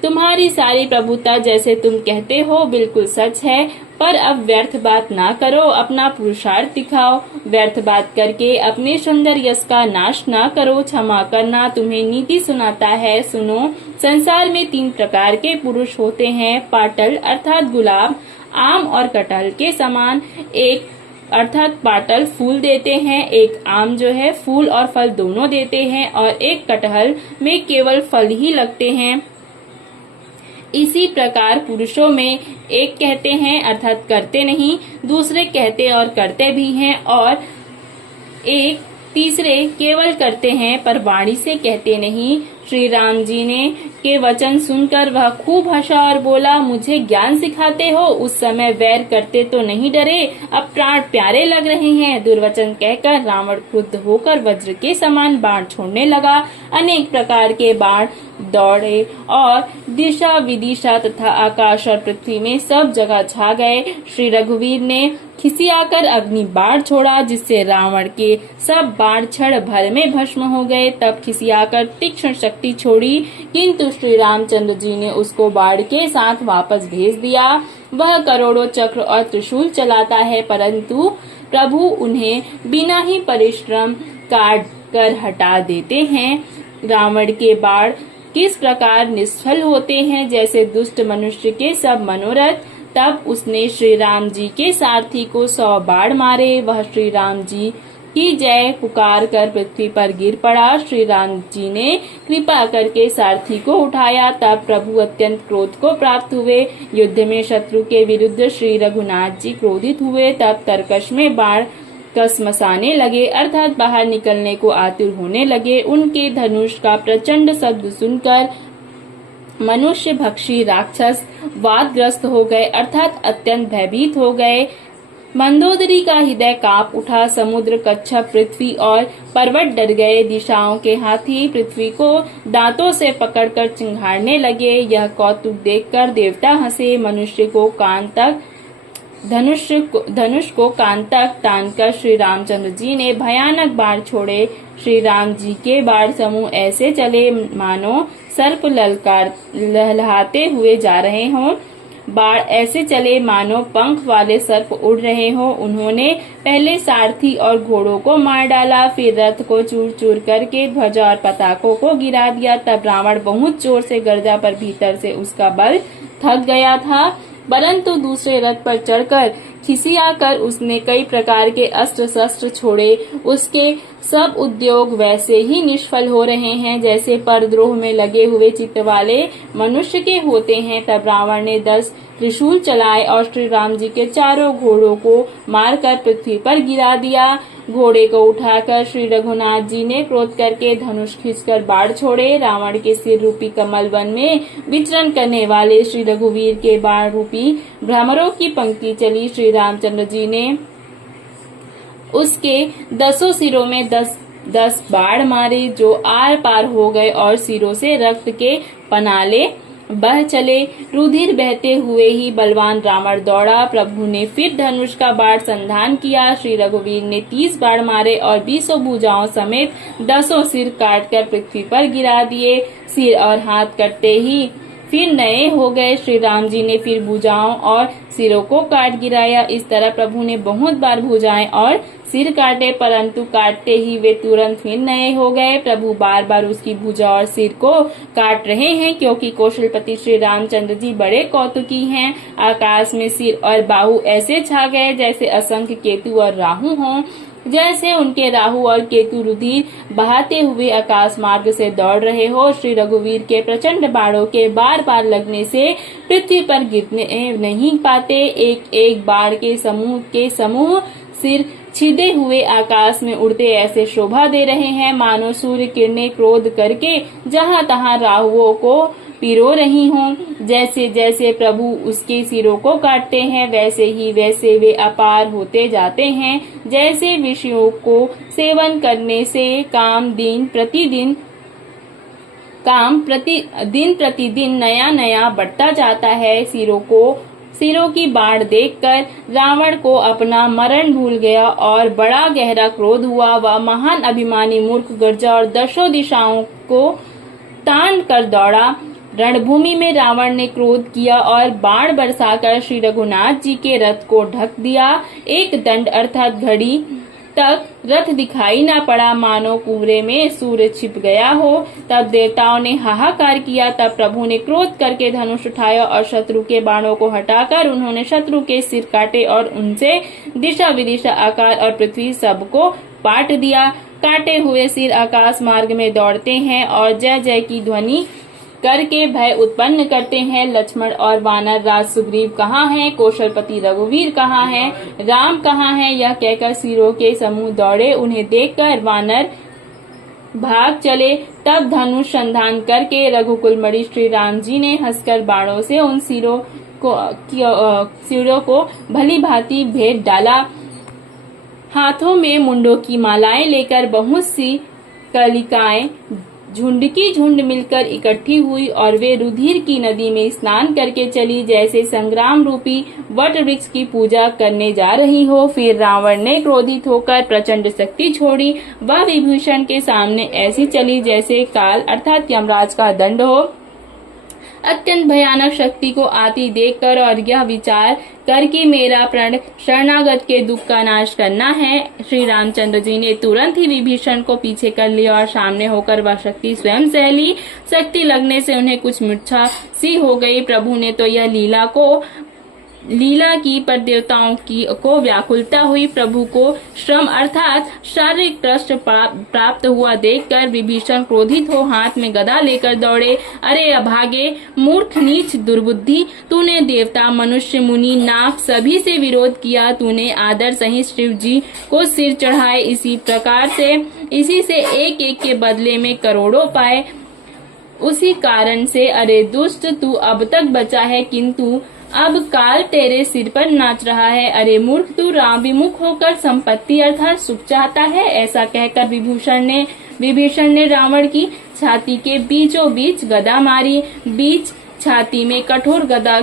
तुम्हारी सारी प्रभुता जैसे तुम कहते हो बिल्कुल सच है, पर अब व्यर्थ बात ना करो, अपना पुरुषार्थ दिखाओ। व्यर्थ बात करके अपने सुंदर यश का नाश ना करो। क्षमा करना, तुम्हें नीति सुनाता है, सुनो। संसार में 3 प्रकार के पुरुष होते हैं, पाटल अर्थात गुलाब, आम और कटहल के समान। एक अर्थात पाटल फूल देते हैं, एक आम जो है फूल और फल दोनों देते हैं, और एक कटहल में केवल फल ही लगते हैं। इसी प्रकार पुरुषों में एक कहते हैं अर्थात करते नहीं, दूसरे कहते और करते भी हैं, और एक तीसरे केवल करते हैं पर वाणी से कहते नहीं। श्री राम जी ने के वचन सुनकर वह खूब हंसा और बोला, मुझे ज्ञान सिखाते हो? उस समय वैर करते तो नहीं डरे, अब प्राण प्यारे लग रहे हैं। दुर्वचन कहकर रावण क्रुद्ध होकर वज्र के समान बाण छोड़ने लगा। अनेक प्रकार के बाण दौड़े और दिशा विदिशा तथा आकाश और पृथ्वी में सब जगह छा गए। श्री रघुवीर ने खिसियाकर अग्नि बाण छोड़ा, जिससे रावण के सब बाण क्षण भर में भस्म हो गए। तब खिसियाकर तीक्ष्ण शक्ति छोड़ी, किंतु श्री रामचंद्र जी ने उसको बाण के साथ वापस भेज दिया। वह करोड़ों चक्र और त्रिशूल चलाता है, परंतु प्रभु उन्हें बिना ही परिश्रम काट कर हटा देते हैं। रावण के बाण किस प्रकार निष्फल होते हैं जैसे दुष्ट मनुष्य के सब मनोरथ। तब उसने श्री राम जी के सारथी को 100 बाण मारे। वह श्री राम जी की जय पुकार कर पृथ्वी पर गिर पड़ा। श्री राम जी ने कृपा करके सारथी को उठाया। तब प्रभु अत्यंत क्रोध को प्राप्त हुए। युद्ध में शत्रु के विरुद्ध श्री रघुनाथ जी क्रोधित हुए। तब तरकश में बाण कसमसाने लगे, अर्थात बाहर निकलने को आतुर होने लगे। उनके धनुष का प्रचंड शब्द सुनकर मनुष्य भक्षी राक्षस वादग्रस्त हो गए, अर्थात अत्यंत भयभीत हो गए। मंदोदरी का हृदय कांप उठा। समुद्र, कच्छप, पृथ्वी और पर्वत डर गए। दिशाओं के हाथी पृथ्वी को दांतों से पकड़कर चिंघाड़ने लगे। यह कौतुक देखकर देवता हंसे। मनुष्य को कान तक धनुष को कान तक तानकर श्री रामचंद्र जी ने भयानक बाण छोड़े। श्री राम जी के बाण समूह ऐसे चले मानो सर्प लहलहाते हुए जा रहे हों। बाण ऐसे चले मानो पंख वाले सर्प उड़ रहे हों। उन्होंने पहले सारथी और घोड़ों को मार डाला, फिर रथ को चूर चूर करके ध्वजा और पताकों को गिरा दिया। तब रावण बहुत जोर से गरजा, पर भीतर से उसका बल थक गया था, परंतु दूसरे रथ पर चढ़कर खिसियाकर उसने कई प्रकार के अस्त्र शस्त्र छोड़े। उसके सब उद्योग वैसे ही निष्फल हो रहे हैं जैसे परद्रोह में लगे हुए चित्त वाले मनुष्य के होते हैं। तब रावण ने 10 त्रिशूल चलाए और श्री राम जी के चारों घोड़ों को मारकर पृथ्वी पर गिरा दिया। घोड़े को उठाकर श्री रघुनाथ जी ने क्रोध करके धनुष खींचकर बाढ़ छोड़े। रावण के सिर रूपी कमल वन में विचरण करने वाले श्री रघुवीर के बाण रूपी भ्रमरों की पंक्ति चली। श्री रामचंद्र जी ने उसके 10 सिरों में 10 बाण मारे, जो आर पार हो गए और सिरों से रक्त के पनाले बह चले। रुधिर बहते हुए ही बलवान रावण दौड़ा। प्रभु ने फिर धनुष का बाण संधान किया। श्री रघुवीर ने 30 बाण मारे और 20 भुजाओं समेत 10 सिर काटकर पृथ्वी पर गिरा दिए। सिर और हाथ कटते ही फिर नए हो गए। श्री राम जी ने फिर भुजाओं और सिरों को काट गिराया। इस तरह प्रभु ने बहुत बार भुजाएं और सिर काटे, परंतु काटते ही वे तुरंत फिर नए हो गए। प्रभु बार बार उसकी भुजा और सिर को काट रहे हैं, क्योंकि कौशलपति श्री रामचंद्र जी बड़े कौतुकी हैं। आकाश में सिर और बाहु ऐसे छा गए जैसे असंख्य केतु और राहु हों। जैसे उनके राहु और केतु रुधिर बहाते हुए आकाश मार्ग से दौड़ रहे हो। श्री रघुवीर के प्रचंड बाणों के बार बार लगने से पृथ्वी पर गिरने नहीं पाते। एक एक बाण के समूह सिर छिदे हुए आकाश में उड़ते ऐसे शोभा दे रहे हैं मानो सूर्य किरणें क्रोध करके जहाँ तहाँ राहुओं को पिरो रही हों। जैसे जैसे प्रभु उसके सिरों को काटते हैं वैसे ही वैसे वे अपार होते जाते हैं। जैसे विषयों को सेवन करने से काम दिन प्रतिदिन नया नया बढ़ता जाता है। सिरों की बाढ़ देखकर रावण को अपना मरण भूल गया और बड़ा गहरा क्रोध हुआ। वह महान अभिमानी मूर्ख गर्जा और 10 दिशाओं को तान कर दौड़ा। रणभूमि में रावण ने क्रोध किया और बाण बरसाकर श्री रघुनाथ जी के रथ को ढक दिया। एक दंड अर्थात घड़ी तक रथ दिखाई न पड़ा, मानो कुहरे में सूर्य छिप गया हो। तब देवताओं ने हाहाकार किया। तब प्रभु ने क्रोध करके धनुष उठाया और शत्रु के बाणों को हटाकर उन्होंने शत्रु के सिर काटे और उनसे दिशा विदिशा आकाश और पृथ्वी सबको पाट दिया। काटे हुए सिर आकाश मार्ग में दौड़ते हैं और जय जय की ध्वनि करके भय उत्पन्न करते हैं। लक्ष्मण और वानर राज सुग्रीव कहाँ हैं? कौशलपति रघुवीर कहाँ हैं? राम कहाँ हैं? यह कहकर सिरों के समूह दौड़े। उन्हें देखकर वानर भाग चले। तब धनुष संधान करके रघुकुल मणि श्री राम जी ने हंसकर बाणों से उन सिरों को भली भांति भेद डाला। हाथों में मुंडों की मालाएं लेकर बहुत सी कलिकाएं झुंड की झुंड मिलकर इकट्ठी हुई और वे रुधिर की नदी में स्नान करके चली जैसे संग्राम रूपी वट वृक्ष की पूजा करने जा रही हो। फिर रावण ने क्रोधित होकर प्रचंड शक्ति छोड़ी। वह विभीषण के सामने ऐसी चली जैसे काल अर्थात यमराज का दंड हो। अत्यंत भयानक शक्ति को आती देखकर और यह विचार करके मेरा प्रण शरणागत के दुख का नाश करना है। श्री रामचंद्र जी ने तुरंत ही विभीषण को पीछे कर लिया और सामने होकर वह शक्ति स्वयं सह ली। शक्ति लगने से उन्हें कुछ मूर्छा सी हो गई। प्रभु ने तो यह लीला की, पर देवताओं को व्याकुलता हुई। प्रभु को श्रम अर्थात शारीरिक कष्ट प्राप्त हुआ देखकर विभीषण क्रोधित हो हाथ में गदा लेकर दौड़े। अरे अभागे, मूर्ख, नीच, दुर्बुद्धि, तूने देवता, मनुष्य, मुनि, नाग सभी से विरोध किया। तूने आदर सहित शिव जी को सिर चढ़ाए। इसी से एक एक के बदले में करोड़ों पाए। उसी कारण से अरे दुष्ट, तू अब तक बचा है, किंतु अब काल तेरे सिर पर नाच रहा है। अरे मूर्ख, तू राम विमुख होकर संपत्ति अर्थात सुख चाहता है। ऐसा कहकर विभीषण ने रावण की छाती के बीचों बीच गदा मारी। बीच छाती में कठोर गदा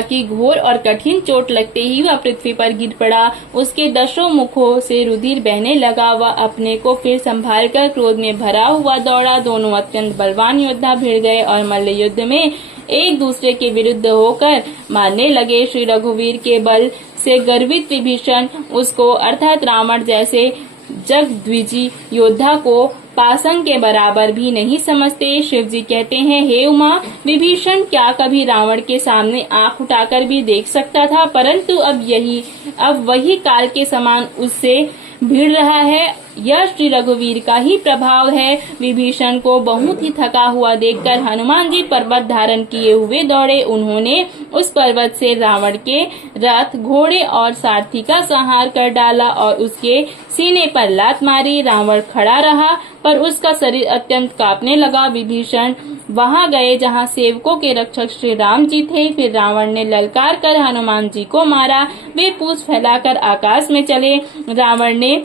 की घोर और कठिन चोट लगते ही वह पृथ्वी पर गिर पड़ा। उसके दसों मुखों से रुधिर बहने लगा। वह अपने को फिर संभाल कर क्रोध में भरा हुआ दौड़ा। दोनों अत्यंत बलवान योद्धा भिड़ गए और मल्ल युद्ध में एक दूसरे के विरुद्ध होकर मारने लगे। श्री रघुवीर के बल से गर्वित विभीषण उसको अर्थात रावण जैसे जगद्विजयी योद्धा को पासंग के बराबर भी नहीं समझते। शिव जी कहते हैं, हे उमा, विभीषण क्या कभी रावण के सामने आंख उठाकर भी देख सकता था, परंतु अब वही काल के समान उससे भिड़ रहा है। यह श्री रघुवीर का ही प्रभाव है। विभीषण को बहुत ही थका हुआ देखकर हनुमान जी पर्वत धारण किए हुए दौड़े। उन्होंने उस पर्वत से रावण के रथ, घोड़े और सारथी का संहार कर डाला और उसके सीने पर लात मारी। रावण खड़ा रहा, पर उसका शरीर अत्यंत कांपने लगा। विभीषण वहां गए जहां सेवकों के रक्षक श्री राम जी थे। फिर रावण ने ललकार कर हनुमान जी को मारा। वे पूंछ फैलाकर आकाश में चले। रावण ने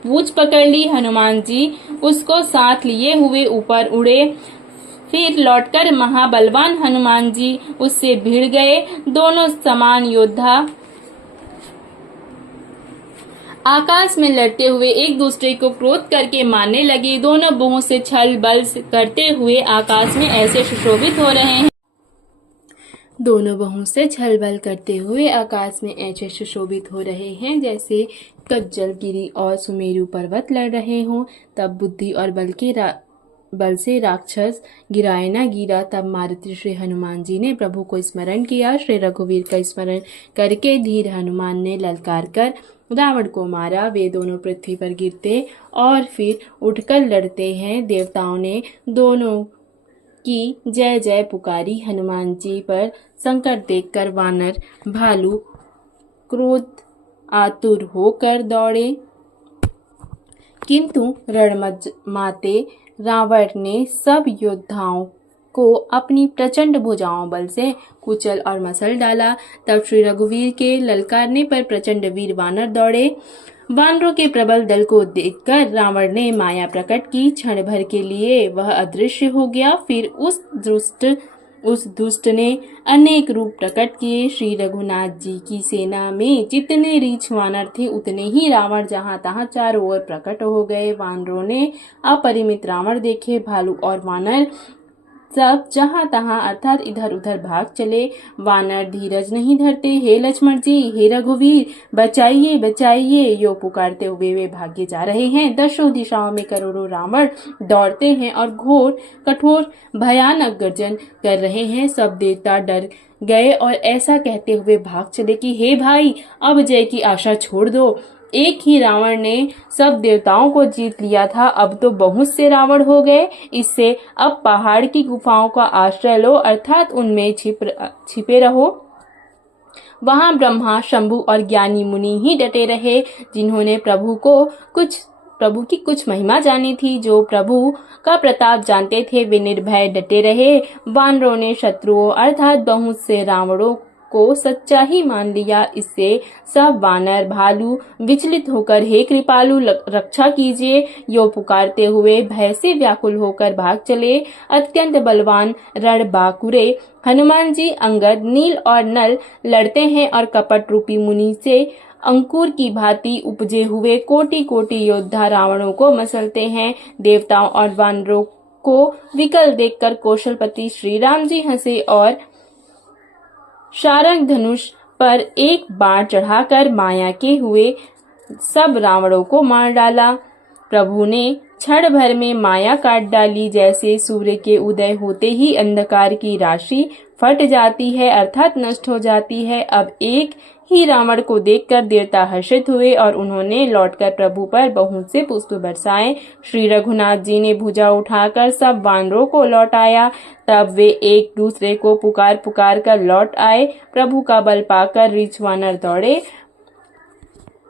पूंछ पकड़ ली। हनुमान जी उसको साथ लिए हुए ऊपर उड़े। फिर लौटकर महाबलवान हनुमान जी उससे भिड़ गए। दोनों समान योद्धा आकाश में लड़ते हुए एक दूसरे को क्रोध करके मारने लगे। दोनों बहु से छल बल करते हुए आकाश में ऐसे सुशोभित हो रहे हैं। जैसे कज्जलगिरी और सुमेरु पर्वत लड़ रहे हों। तब बुद्धि और बल से राक्षस गिराए न गिरा। तब मारुति श्री हनुमान जी ने प्रभु को स्मरण किया। श्री रघुवीर का स्मरण करके धीर हनुमान ने ललकार कर रावण को मारा। वे दोनों पृथ्वी पर गिरते और फिर उठकर लड़ते हैं। देवताओं ने दोनों की जय जय पुकारी। हनुमान जी पर संकट देखकर वानर, भालू क्रोध आतुर होकर दौड़े, किंतु रणमाते रावण ने सब योद्धाओं को अपनी प्रचंड भुजाओं बल से कुचल और मसल डाला। तब श्री रघुवीर के ललकारने पर प्रचंड वीर वानर दौड़े। वानरों के प्रबल दल को देखकर रावण ने माया प्रकट की। क्षण भर के लिए वह अदृश्य हो गया। फिर उस दुष्ट ने अनेक रूप प्रकट किए। श्री रघुनाथ जी की सेना में जितने रीछ वानर थे उतने ही रावण जहां तहां चारों ओर प्रकट हो गए। वानरों ने अपरिमित रावण देखे। भालू और वानर सब जहां तहां अर्थात इधर उधर भाग चले। वानर धीरज नहीं धरते। हे लक्ष्मण जी, हे रघुवीर, बचाइए बचाइए, यो पुकारते हुए वे भागे जा रहे हैं। दसों दिशाओं में करोड़ों रावण दौड़ते हैं और घोर कठोर भयानक गर्जन कर रहे हैं। सब देवता डर गए और ऐसा कहते हुए भाग चले कि हे भाई, अब जय की आशा छोड़ दो। एक ही रावण ने सब देवताओं को जीत लिया था, अब तो बहुत से रावण हो गए। इससे अब पहाड़ की गुफाओं का आश्रय लो, अर्थात उनमें छिपे रहो। वहां ब्रह्मा, शंभु और ज्ञानी मुनि ही डटे रहे, जिन्होंने प्रभु की कुछ महिमा जानी थी। जो प्रभु का प्रताप जानते थे वे निर्भय डटे रहे। वानरों ने शत्रुओं अर्थात बहुत से रावणों को सच्चा ही मान लिया। इससे सब वानर, भालू विचलित होकर हे कृपालु रक्षा कीजिए, यो पुकारते हुए भय से व्याकुल होकर भाग चले। अत्यंत बलवान रणबांकुरे हनुमान जी, अंगद, नील और नल लड़ते हैं और कपट रूपी मुनि से अंकुर की भांति उपजे हुए कोटि कोटि योद्धा रावणों को मसलते हैं। देवताओं और वानरों को विकल देखकर कौशलपति श्री राम जी हंसे और शारंग धनुष पर एक बाण चढ़ाकर माया के हुए सब रावणों को मार डाला। प्रभु ने क्षण भर में माया काट डाली। जैसे सूर्य के उदय होते ही अंधकार की राशि फट जाती है अर्थात नष्ट हो जाती है। अब एक ही रावण को देखकर देवता हर्षित हुए और उन्होंने लौटकर प्रभु पर बहुत से पुष्प बरसाए। श्री रघुनाथ जी ने भुजा उठाकर सब वानरों को लौटाया। तब वे एक दूसरे को पुकार पुकार कर लौट आए। प्रभु का बल पाकर रीछ वानर दौड़े।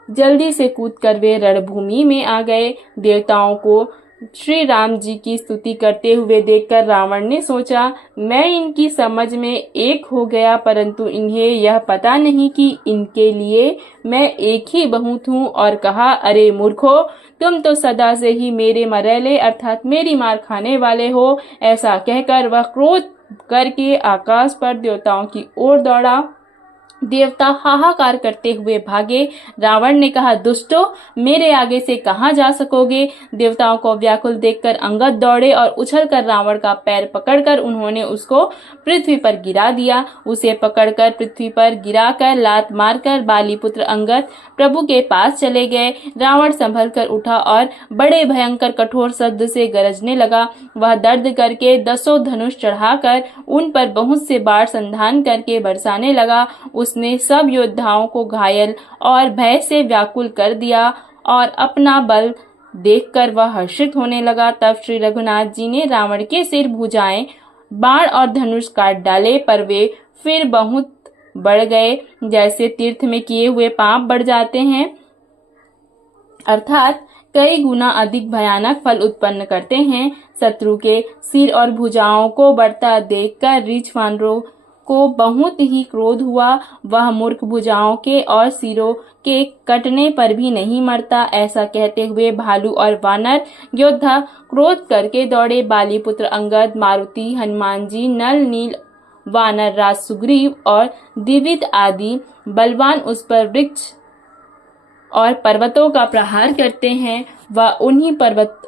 जल्दी से कूदकर वे रणभूमि में आ गए। देवताओं को श्री राम जी की स्तुति करते हुए देखकर रावण ने सोचा, मैं इनकी समझ में एक हो गया, परंतु इन्हें यह पता नहीं कि इनके लिए मैं एक ही बहुत हूँ। और कहा, अरे मूर्खो, तुम तो सदा से ही मेरे मरेले अर्थात मेरी मार खाने वाले हो। ऐसा कहकर वह क्रोध करके आकाश पर देवताओं की ओर दौड़ा। देवता हाहाकार करते हुए भागे। रावण ने कहा, दुष्टों, मेरे आगे से कहां जा सकोगे। देवताओं को व्याकुल देखकर अंगद दौड़े और उछलकर रावण का पैर पकड़कर उन्होंने उसको पृथ्वी पर गिरा दिया। उसे पकड़कर पृथ्वी पर गिराकर लात मारकर बालीपुत्र अंगद प्रभु के पास चले गए। रावण संभल कर उठा और बड़े भयंकर कठोर शब्द से गरजने लगा। वह दर्द करके 10 धनुष चढ़ाकर उन पर बहुत से बाण संधान करके बरसाने लगा। उसने सब योद्धाओं को घायल और भय से व्याकुल कर दिया और अपना बल देखकर वह हर्षित होने लगा। तब श्री रघुनाथ जी ने रावण के सिर, भुजाएं, बाण और धनुष काट डाले, पर वे फिर बहुत बढ़ गए। जैसे तीर्थ में किए हुए पाप बढ़ जाते हैं अर्थात कई गुना अधिक भयानक फल उत्पन्न करते हैं। शत्रु के सिर और भुजाओं को बढ़ता देखकर रीछ वानरों को बहुत ही क्रोध हुआ। वह मूर्ख भुजाओं के और सिरों के कटने पर भी नहीं मरता। ऐसा कहते हुए भालू और वानर योद्धा क्रोध करके दौड़े। बालीपुत्र अंगद, मारुति, हनुमान जी, नल नील वानर राज सुग्रीव और द्विविद आदि बलवान उस पर वृक्ष और पर्वतों का प्रहार करते हैं। वह उन्हीं पर्वत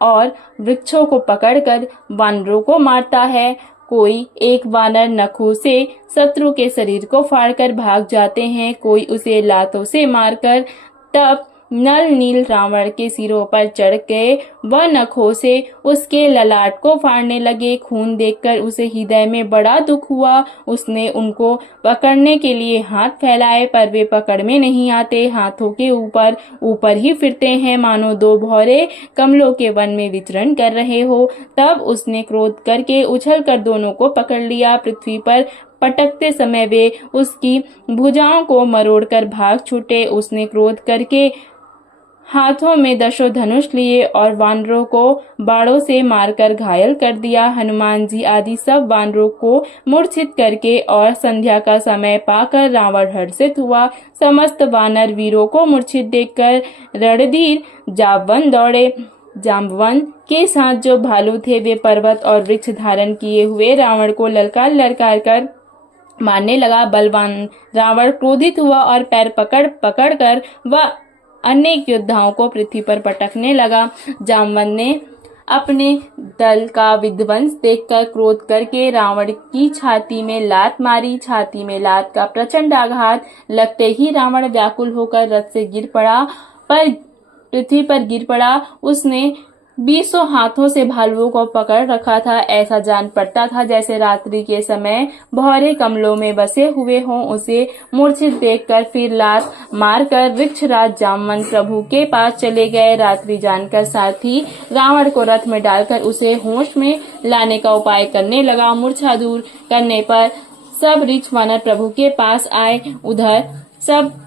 और वृक्षों को पकड़कर वानरों को मारता है। कोई एक वानर नखों से शत्रु के शरीर को फाड़कर भाग जाते हैं, कोई उसे लातों से मारकर। तब नल नील रावण के सिरों पर चढ़ गए। वह नखों से उसके ललाट को फाड़ने लगे। खून देखकर उसे हृदय में बड़ा दुख हुआ। उसने उनको पकड़ने के लिए हाथ फैलाए, पर वे पकड़ में नहीं आते। हाथों के ऊपर ऊपर ही फिरते हैं, मानो 2 भौरे कमलों के वन में विचरण कर रहे हो। तब उसने क्रोध करके उछलकर दोनों को पकड़ लिया। पृथ्वी पर पटकते समय वे उसकी भुजाओं को मरोड़कर भाग छूटे। उसने क्रोध करके हाथों में 10 धनुष लिए और वानरों को बाणों से मारकर घायल कर दिया। हनुमान जी आदि सब वानरों को मूर्छित करके और संध्या का समय पाकर रावण हर्षित हुआ। समस्त वानर वीरों को मूर्छित देखकर रणधीर जाम्बवन दौड़े। जाम्बवन के साथ जो भालू थे वे पर्वत और वृक्ष धारण किए हुए रावण को ललकार ललकार कर मारने लगा। बलवान रावण क्रोधित हुआ और पैर पकड़ पकड़ कर वह अनेक योद्धाओं को पृथ्वी पर पटकने लगा। जाम्बवन ने अपने दल का विध्वंस देखकर क्रोध करके रावण की छाती में लात मारी। छाती में लात का प्रचंड आघात लगते ही रावण व्याकुल होकर रथ से गिर पड़ा, पर पृथ्वी पर गिर पड़ा। उसने 20 हाथों से भालुओं को पकड़ रखा था। ऐसा जान पड़ता था जैसे रात्रि के समय भौरे कमलों में बसे हुए हों। उसे मूर्छित देखकर फिर लात मारकर वृक्षराज जाम्बवन प्रभु के पास चले गए। रात्रि जानकर सारथी रावण को रथ में डालकर उसे होश में लाने का उपाय करने लगा। मूर्छा दूर करने पर सब ऋक्ष वानर प्रभु के पास आए। उधर सब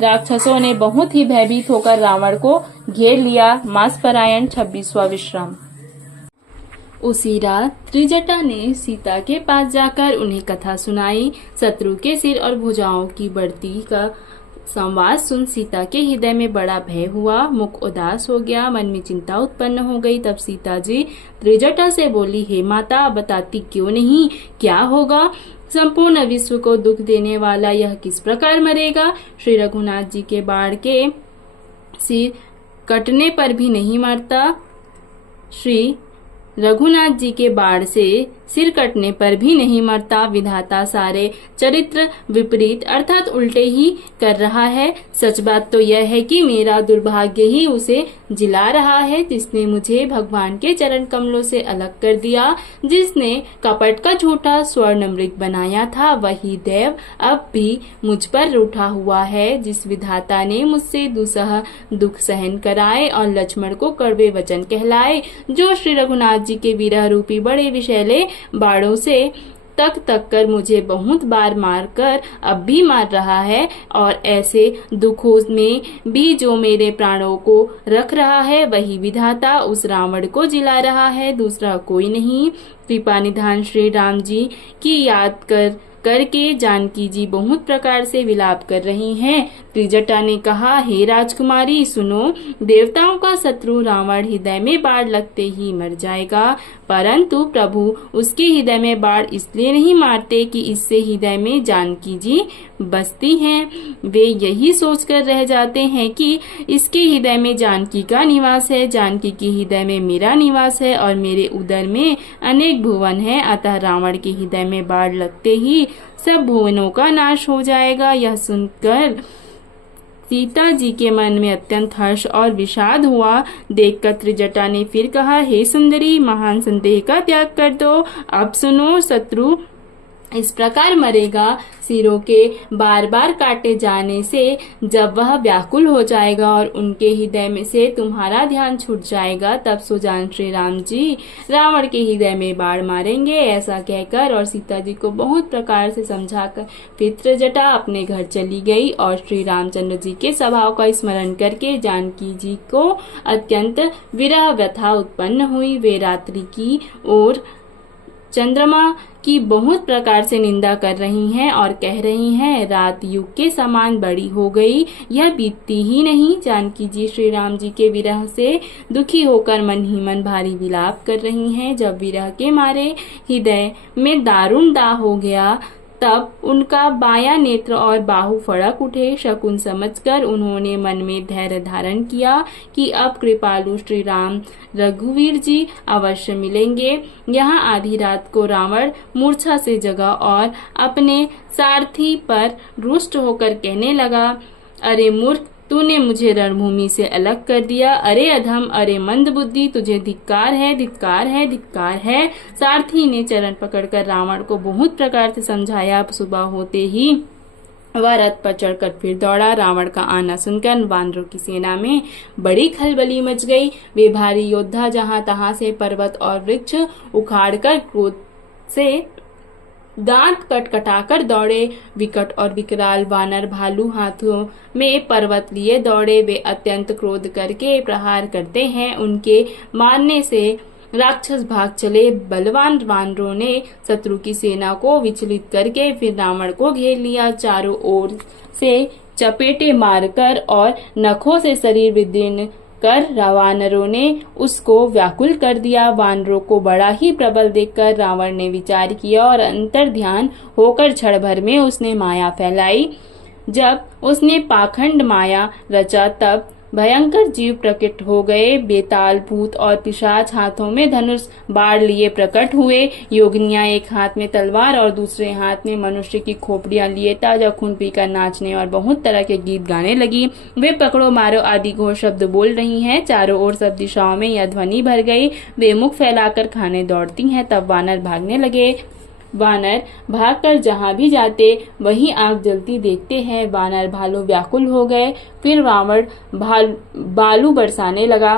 राक्षसों ने बहुत ही भयभीत होकर रावण को घेर लिया। मासपरायण 26वां विश्राम। उसी रात त्रिजटा ने सीता के पास जाकर उन्हें कथा सुनाई। शत्रु के सिर और भुजाओं की बढ़ती का संवाद सुन सीता के हृदय में बड़ा भय हुआ, मुख उदास हो गया, मन में चिंता उत्पन्न हो गई। तब सीता जी त्रिजटा से बोली, हे माता, बताती क्यों नहीं, क्या होगा? संपूर्ण विश्व को दुख देने वाला यह किस प्रकार मरेगा? श्री रघुनाथ जी के बाण के सिर कटने पर भी नहीं मरता। श्री रघुनाथ जी के बाण से सिर कटने पर भी नहीं मरता। विधाता सारे चरित्र विपरीत अर्थात उल्टे ही कर रहा है। सच बात तो यह है कि मेरा दुर्भाग्य ही उसे जिला रहा है, जिसने मुझे भगवान के चरण कमलों से अलग कर दिया, जिसने कपट का झूठा स्वर्ण मृग बनाया था, वही देव अब भी मुझ पर रूठा हुआ है। जिस विधाता ने मुझसे दुसह दुख सहन कराए और लक्ष्मण को कड़वे वचन कहलाए, जो श्री रघुनाथ जी के विरह रूपी बड़े विषैले बाणों से तक कर मुझे बहुत बार मार कर अब भी मार रहा है, और ऐसे दुखों में भी जो मेरे प्राणों को रख रहा है, वही विधाता उस रावण को जिला रहा है, दूसरा कोई नहीं। कृपा निधान श्री राम जी की याद करके जानकी जी बहुत प्रकार से विलाप कर रही हैं। त्रिजटा ने कहा, हे राजकुमारी सुनो, देवताओं का शत्रु रावण हृदय में बाढ़ लगते ही मर जाएगा, परंतु प्रभु उसके हृदय में बाढ़ इसलिए नहीं मारते कि इससे हृदय में जानकी जी बसती हैं। वे यही सोचकर रह जाते हैं कि इसके हृदय में जानकी का निवास है, जानकी के हृदय में मेरा निवास है, और मेरे उदर में अनेक भुवन है। अतः रावण के हृदय में बाढ़ लगते ही सब भुवनों का नाश हो जाएगा। यह सुनकर सीता जी के मन में अत्यंत हर्ष और विषाद हुआ। देखकर त्रिजटा ने फिर कहा, हे सुंदरी, महान संदेह का त्याग कर दो। अब सुनो, शत्रु इस प्रकार मरेगा, सिरों के बार बार काटे जाने से जब वह व्याकुल हो जाएगा और उनके हृदय में से तुम्हारा ध्यान छूट जाएगा, तब सुजान श्री राम जी रावण के हृदय में बाढ़ मारेंगे। ऐसा कहकर और सीता जी को बहुत प्रकार से समझाकर फिर त्रिजटा अपने घर चली गई और श्री रामचंद्र जी के स्वभाव का स्मरण करके जानकी जी को अत्यंत विरह व्यथा उत्पन्न हुई। वे रात्रि की ओर चंद्रमा की बहुत प्रकार से निंदा कर रही हैं और कह रही हैं, रात युग के समान बड़ी हो गई, यह बीतती ही नहीं। जानकी जी श्री राम जी के विरह से दुखी होकर मन ही मन भारी विलाप कर रही हैं। जब विरह के मारे हृदय में दारुण दाह हो गया, तब उनका बायां नेत्र और बाहु फड़क उठे। शकुन समझकर उन्होंने मन में धैर्य धारण किया कि अब कृपालु श्री राम रघुवीर जी अवश्य मिलेंगे। यहाँ आधी रात को रावण मूर्छा से जगा और अपने सारथी पर रुष्ट होकर कहने लगा, अरे मूर्ख, तूने मुझे रणभूमि से अलग कर दिया। अरे अधम, अरे मंद बुद्धि, तुझे धिक्कार है, धिक्कार है, धिक्कार है। सारथी ने चरण पकड़कर रावण को बहुत प्रकार से समझाया। सुबह होते ही वह रथ पर चढ़कर फिर दौड़ा। रावण का आना सुनकर वानरों की सेना में बड़ी खलबली मच गई। वे भारी योद्धा जहां तहां से पर्वत और वृक्ष उखाड़कर क्रोध से दांत कटकटाकर दौड़े। विकट और विकराल वानर भालू हाथों में पर्वत लिए दौड़े। वे अत्यंत क्रोध करके प्रहार करते हैं। उनके मारने से राक्षस भाग चले। बलवान वानरों ने शत्रु की सेना को विचलित करके फिर रावण को घेर लिया। चारों ओर से चपेटे मारकर और नखों से शरीर विदीर्ण कर वानरों ने उसको व्याकुल कर दिया। वानरों को बड़ा ही प्रबल देखकर रावण ने विचार किया और अंतर ध्यान होकर क्षण भर में उसने माया फैलाई। जब उसने पाखंड माया रचा, तब भयंकर जीव प्रकट हो गए। बेताल, भूत और पिशाच हाथों में धनुष बाढ़ लिए प्रकट हुए। योगिनियां एक हाथ में तलवार और दूसरे हाथ में मनुष्य की खोपड़ियां लिए ताजा खून पीकर नाचने और बहुत तरह के गीत गाने लगी। वे पकड़ो मारो आदि घोर शब्द बोल रही हैं। चारों ओर सब दिशाओं में यह ध्वनि भर गई। वे मुख फैलाकर खाने दौड़ती हैं। तब वानर भागने लगे। वानर भागकर जहां भी जाते वहीं आग जलती देखते हैं। वानर भालू व्याकुल हो गए। फिर रावण बालू बरसाने लगा।